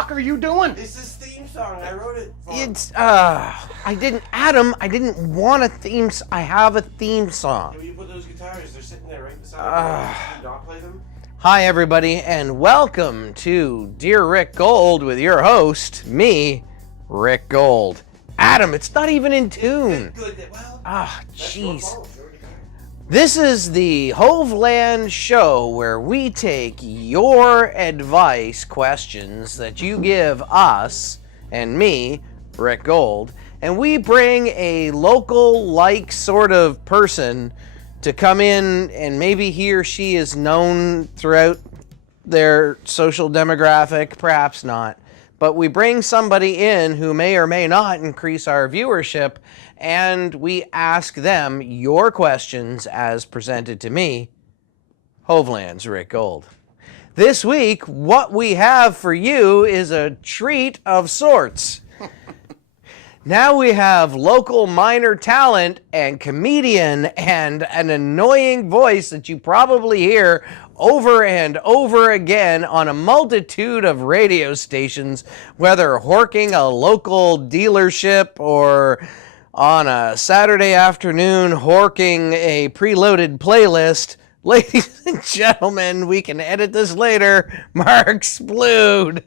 fuck are you doing? This is theme song. I wrote it. It's I didn't want a theme. I have a theme song. Where you put those guitars? They're sitting there right beside me. Did you not play them? Hi everybody, and welcome to Dear Rick Gold with your host, me, Rick Gold. Adam, it's not even in tune. Jeez. This is the HoveLand show where we take your advice questions that you give us and me, Rick Gold, and we bring a local-like sort of person to come in, and maybe he or she is known throughout their social demographic, perhaps not. But we bring somebody in who may or may not increase our viewership, and we ask them your questions as presented to me, HoveLand's Rick Gold. This week, what we have for you is a treat of sorts. Now we have local minor talent and comedian and an annoying voice that you probably hear over and over again on a multitude of radio stations, whether horking a local dealership or on a Saturday afternoon horking a preloaded playlist. Ladies and gentlemen, we can edit this later, Mark Splude.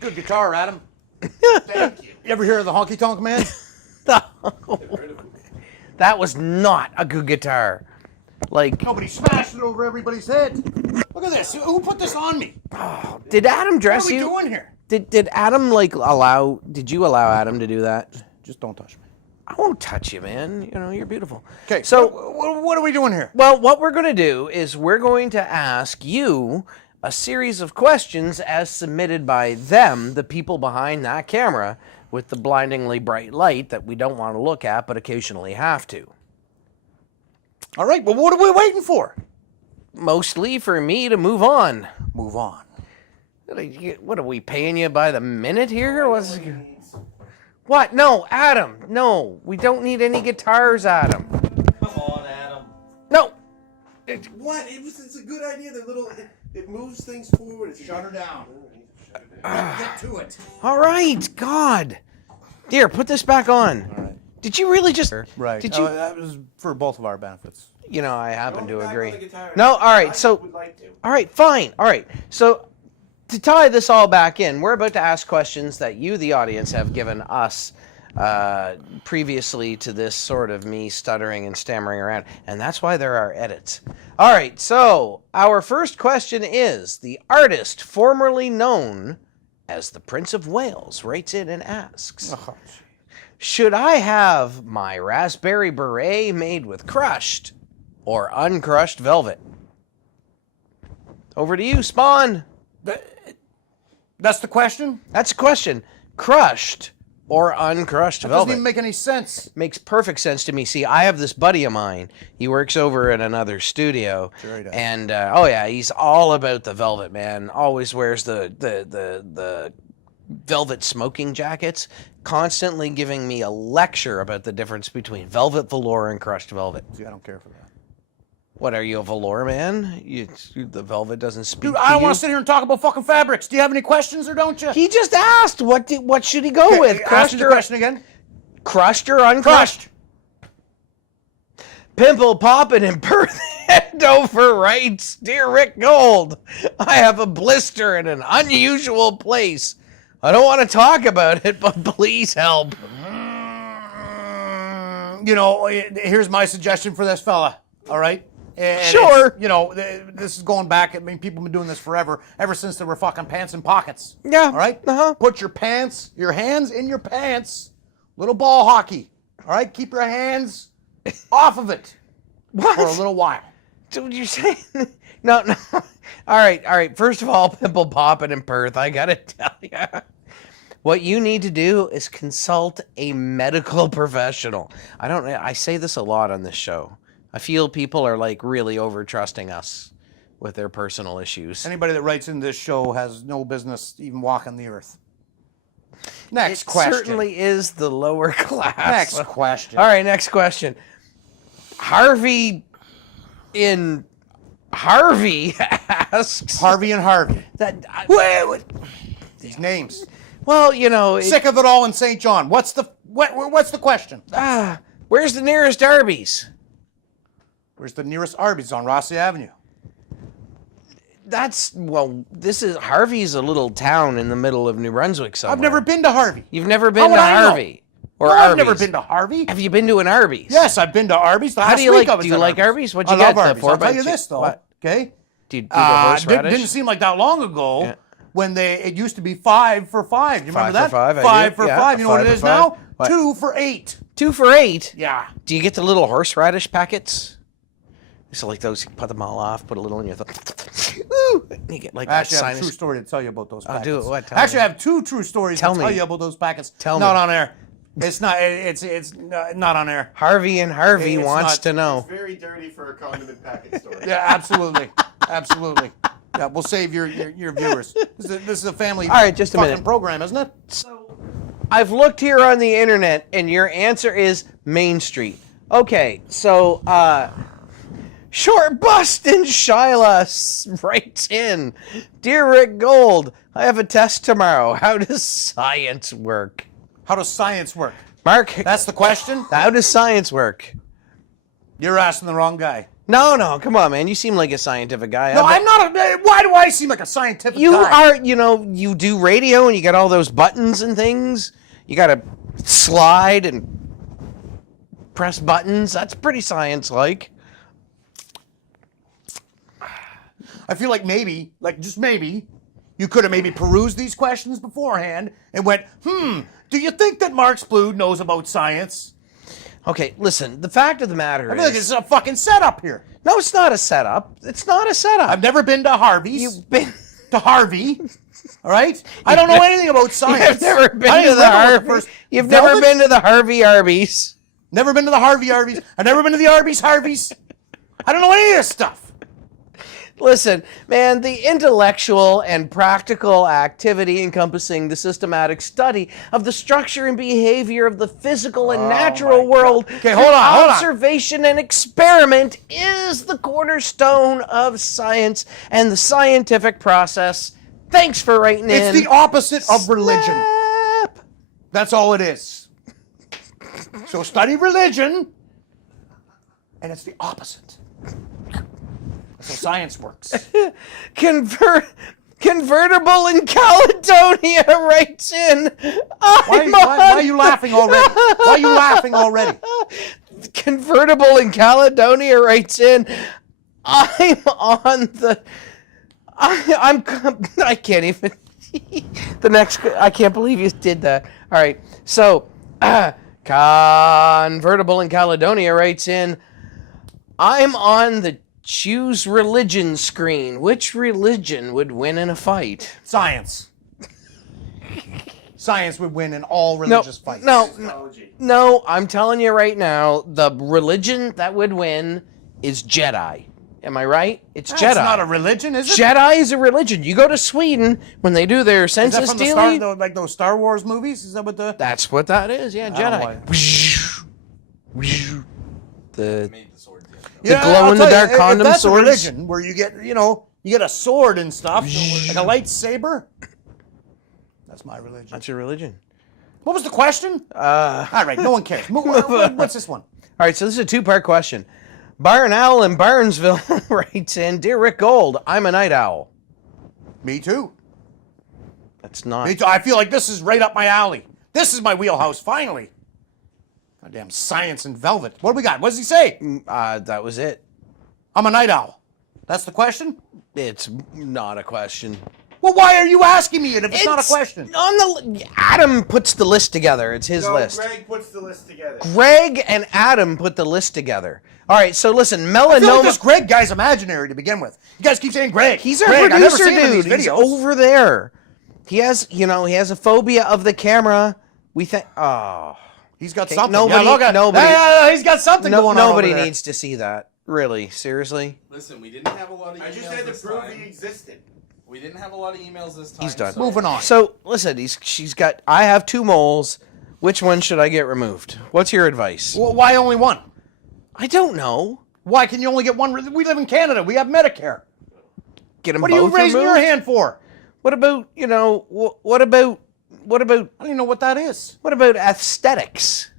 Good guitar, Adam. Thank you. You ever hear of the Honky Tonk Man? That was not a good guitar. Like, Nobody smashed it over everybody's head. Look at this. Who put this on me? did Adam dress What are we you? doing here? Did Adam did you allow Adam to do that? Just don't touch me. I won't touch you, man. You know, you're beautiful. Okay, So, what are we doing here? well, what we're going to do is we're going to ask you a series of questions as submitted by them, the people behind that camera, with the blindingly bright light that we don't want to look at, but occasionally have to. All right, well, what are we waiting for? Mostly for me to move on. Move on. What are we paying you by the minute here? Or what's what? No, Adam. No, we don't need any guitars, Adam. Come on, Adam. No. What? It's a good idea. It moves things forward. Shut her down. Get to it. All right, God. Here, put this back on. All right. Did you really just? Right. Did you? That was for both of our benefits. You know, I happen to Back agree. on the guitar. No, all right. I So, would like to. all right, fine. All right. So, to tie this all back in, we're about to ask questions that you, the audience, have given us previously to this sort of me stuttering and stammering around, and that's why there are edits. All right. So, our first question is: the artist formerly known as the Prince of Wales writes in and asks, should I have my raspberry beret made with crushed or uncrushed velvet? Over to you, Spawn. That's the question? That's a question. Crushed or uncrushed That velvet? doesn't even make any sense. Makes perfect sense to me. See, I have this buddy of mine. He works over at another studio. Sure he does. And, he's all about the velvet, man. Always wears the velvet smoking jackets, constantly giving me a lecture about the difference between velvet velour and crushed velvet. See, I don't care for that. What, are you a velour man? The velvet doesn't speak Dude, to I don't you? want to sit here and talk about fucking fabrics. Do you have any questions or don't you? He just asked, what should he go with? Ask me the question again. Crushed or uncrushed? Pimple popping in Perth Andover writes, Dear Rick Gold, I have a blister in an unusual place. I don't want to talk about it, but please help. You know, here's my suggestion for this fella, all right? And Sure. You know, this is going back, I mean, people have been doing this forever, ever since there were fucking pants in pockets. Yeah. All right? Uh-huh. Put your hands in your pants, little ball hockey, all right? Keep your hands off of it What? for a little while. Dude, you're saying... No. All right. First of all, pimple popping in Perth, I gotta tell you. What you need to do is consult a medical professional. I say this a lot on this show. I feel people are like really over trusting us with their personal issues. Anybody that writes in this show has no business even walking the earth. Next question. It certainly is the lower class. Next question. All right, next question. Harvey in Harvey asks. Harvey and Harvey. Wait. These names. Well, you know. Sick of it all in St. John. What's the question? Where's the nearest Arby's? Where's the nearest Arby's? On Rossi Avenue. This is Harvey's a little town in the middle of New Brunswick somewhere. I've never been to Harvey. You've never been to Harvey? Or No, Arby's? I've never been to Harvey. Have you been to an Arby's? Yes, I've been to Arby's. How do you like? Do you like Arby's? What'd you I get? love Arby's. I'll tell you 4x2? this though. What? Okay. Do you do the horseradish? Didn't seem like that long ago. Yeah. When it used to be 5 for 5. You remember that? 5 for 5. 5 for 5. You know what it is now? What? 2 for 8. 2 for 8. Yeah. Do you get the little horseradish packets? So like those, you cut them all off, put a little in your thumb. Ooh, you get like Actually, that I have a sinus. true story to tell you about those packets. do it. What? Tell Actually, me. I have 2 true stories to tell you about those packets. Tell me. Not on air. It's not. It's not on air. Harvey and Harvey It's wants not- to know. It's very dirty for a condiment packet story. Yeah, absolutely, absolutely. Yeah, we'll save your viewers. This is a family. All right, just a fucking minute. program, isn't it? So, I've looked here on the internet, and your answer is Main Street. Okay, so Short Bust in Shyla writes in, Dear Rick Gold, I have a test tomorrow. How does science work? How does science work? Mark, That's the question. how does science work? You're asking the wrong guy. No, come on, man. You seem like a scientific guy. No, I'm not. Why do I seem like a scientific You guy? are, you do radio and you got all those buttons and things. You got to slide and press buttons. That's pretty science-like. I feel like maybe, just maybe, you could have maybe perused these questions beforehand and went, do you think that Mark Splude knows about science? Okay, listen. The fact of the matter I feel like is... it's a fucking setup here. No, it's not a setup. It's not a setup. I've never been to Harvey's. You've been... To Harvey. All right? I don't know anything about science. You've never been I to didn't the remember what Harvey... first- You've Velvet? never been to the Harvey Arby's. Never been to the Harvey Arby's. I've never been to the Arby's Harveys. I don't know any of this stuff. Listen, man, the intellectual and practical activity encompassing the systematic study of the structure and behavior of the physical and natural world Okay, through hold on. observation and experiment is the cornerstone of science and the scientific process. Thanks for writing in. It's the opposite of religion. Snap. That's all it is. So study religion, and it's the opposite. That's how science works. Convertible in Caledonia writes in. Why are you laughing already? Why are you laughing already? Convertible in Caledonia writes in. I'm on the. I can't even. The next. I can't believe you did that. All right. So, Convertible in Caledonia writes in. I'm on the choose religion screen. Which religion would win in a fight? Science. Science would win in all religious fights. No, I'm telling you right now, the religion that would win is Jedi. Am I right? It's Jedi. That's not a religion, is it? Jedi is a religion. You go to Sweden when they do their Is that census from the dealing. like those Star Wars movies? Is that what the? That's what that is. Yeah, don't know Jedi. The Yeah, glow I'll in the tell dark you, condom if that's swords. a religion where you get, you get a sword and stuff, like a lightsaber. That's my religion. That's your religion. What was the question? All right, no one cares. What's this one? All right, so this is a two-part question. Barn Owl in Barnesville writes in, Dear Rick Gold, I'm a night owl. Me too. That's not. Me too. I feel like this is right up my alley. This is my wheelhouse, finally. Goddamn science and velvet. What do we got? What does he say? That was it. I'm a night owl. That's the question? It's not a question. Well, why are you asking me it if it's not a question? Adam puts the list together. It's his list. Greg puts the list together. Greg and Adam put the list together. All right, so listen, I feel like melanoma. this Greg guy's imaginary to begin with. You guys keep saying Greg. He's our Greg. I never producer, see him in these dude. He's videos. over there. He has a phobia of the camera. We think. Oh. He's got Okay, something. nobody- Yeah, look at, nobody- Yeah, he's got something going on. Nobody over there. needs to see that. Really, seriously. Listen, we didn't have a lot of emails I just had to this prove time. he existed. We didn't have a lot of emails this time. He's done. so- Moving on. So listen, she's got. I have 2 moles. Which one should I get removed? What's your advice? Well, why only one? I don't know. Why can you only get one? We live in Canada. We have Medicare. Get them What are you both raising removed? your hand for? What about, what about I don't even know what that is. what about aesthetics?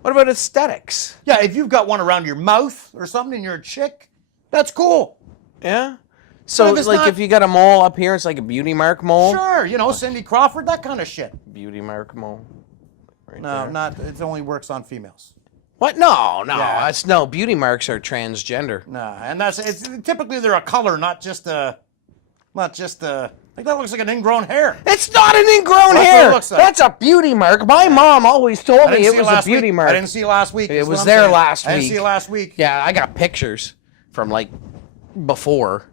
What about aesthetics? Yeah, if you've got one around your mouth or something and you're a chick, that's cool. Yeah. So But if it's like not- if you got a mole up here, it's like a beauty mark mole. Sure, Cindy Crawford, that kind of shit. Beauty mark mole. Right No, there. not. It only works on females. What? No. Yeah. That's no. Beauty marks are transgender. Nah, and it's typically they're a color, not just like that looks like an ingrown hair. It's not an ingrown That's what hair. it looks like. That's a beauty mark. My mom always told I me didn't it see was a last beauty week. mark. I didn't see it last week. It That's what was I'm there saying. last I didn't week. see it last week. Yeah, I got pictures from like before.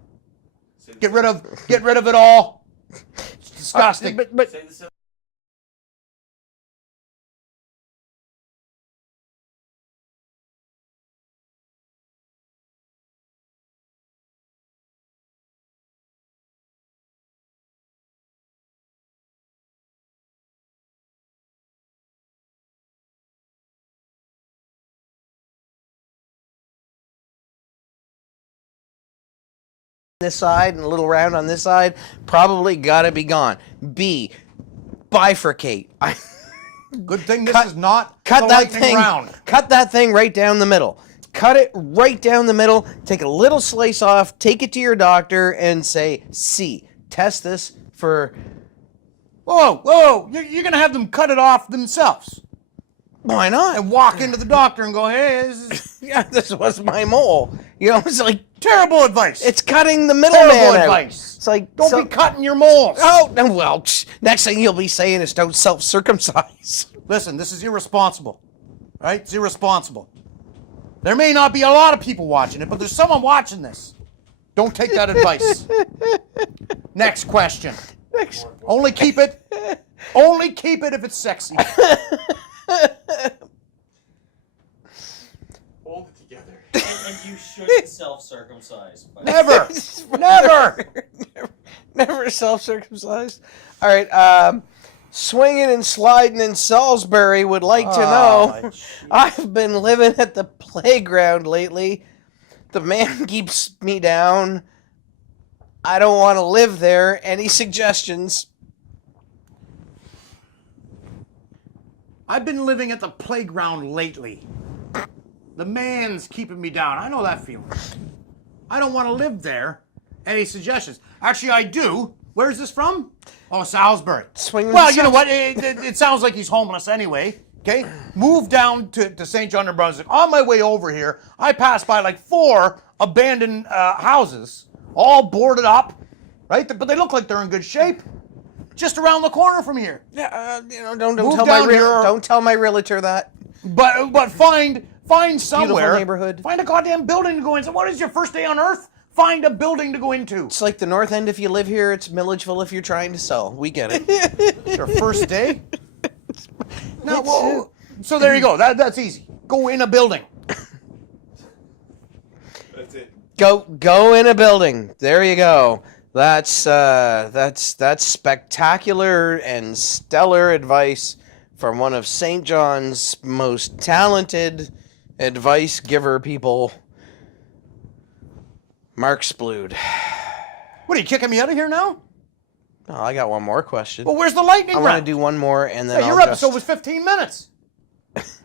Get rid of it all. It's disgusting. But Say this. this side and a little round on this side, probably gotta be gone. B, bifurcate. Good thing this is not Cut the that lightning thing. round. Cut that thing right down the middle. Cut it right down the middle. Take a little slice off. Take it to your doctor and say, "C. Test this for." Whoa! You're gonna have them cut it off themselves Why not? and walk into the doctor and go, "Hey, this is Yeah, this was my mole. It's like terrible advice. it's cutting the middleman terrible out. advice. It's like Don't be cutting your moles." Oh no! Well, next thing you'll be saying is don't self-circumcise. Listen, this is irresponsible. Right? It's irresponsible. There may not be a lot of people watching it, but there's someone watching this. Don't take that advice. Next question. Only keep it if it's sexy. Hold it together. And you shouldn't self-circumcise. But Never. Never. Never self-circumcised. All right. Swinging and sliding in Salisbury would like to know. jeez. I've been living at the playground lately. The man keeps me down. I don't want to live there. Any suggestions? I've been living at the playground lately. The man's keeping me down. I know that feeling. I don't want to live there. Any suggestions? Actually, I do. Where's this from? Oh, Salisbury. Swinging Well, to you know what? It sounds like he's homeless anyway. Okay? Moved down to St. John and Brunswick. On my way over here, I passed by like 4 abandoned houses, all boarded up, right? But they look like they're in good shape. Just around the corner from here. Yeah, don't Move tell down here. don't tell my realtor that. But find somewhere. neighborhood. Find a goddamn building to go into. What is your first day on Earth? Find a building to go into. It's like the North End if you live here. It's Milledgeville if you're trying to sell. We get it. It's your first day. No, whoa. So there you go. That's easy. Go in a building. That's it. Go in a building. There you go. That's spectacular and stellar advice from one of St. John's most talented advice giver people, Mark Splude. What are you kicking me out of here now? Oh, I got one more question. Well, where's the lightning I round? want to do one more and then Yeah, your I'll episode just... was 15 minutes.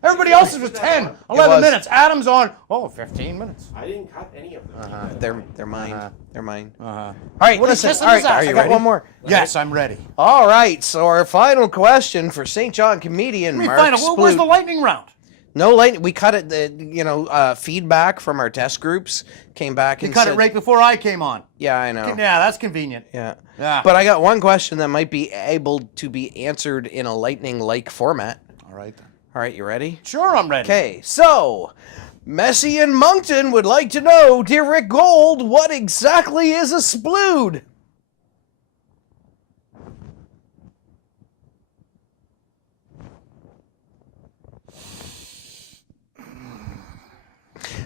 Everybody else's was 10, 11 was. minutes. Adam's on. 15 minutes. I didn't cut any of them. They're mine. They're mine. Uh-huh. All right, What are you listen. kissing All his right, ass? are I you got ready? one more. Yes, I'm ready. All right, so our final question for St. John comedian Mark Where's the Splude. lightning round? No lightning. We cut it. Feedback from our test groups came back You and cut said, it right before I came on. Yeah, I know. Yeah, that's convenient. Yeah. Yeah. But I got one question that might be able to be answered in a lightning-like format. All right then. All right, you ready? Sure, I'm ready. Okay, so Messi in Moncton would like to know, dear Rick Gold, what exactly is a splude?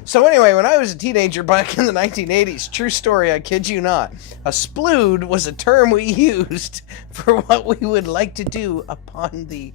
So anyway, when I was a teenager back in the 1980s, true story, I kid you not, a splude was a term we used for what we would like to do upon the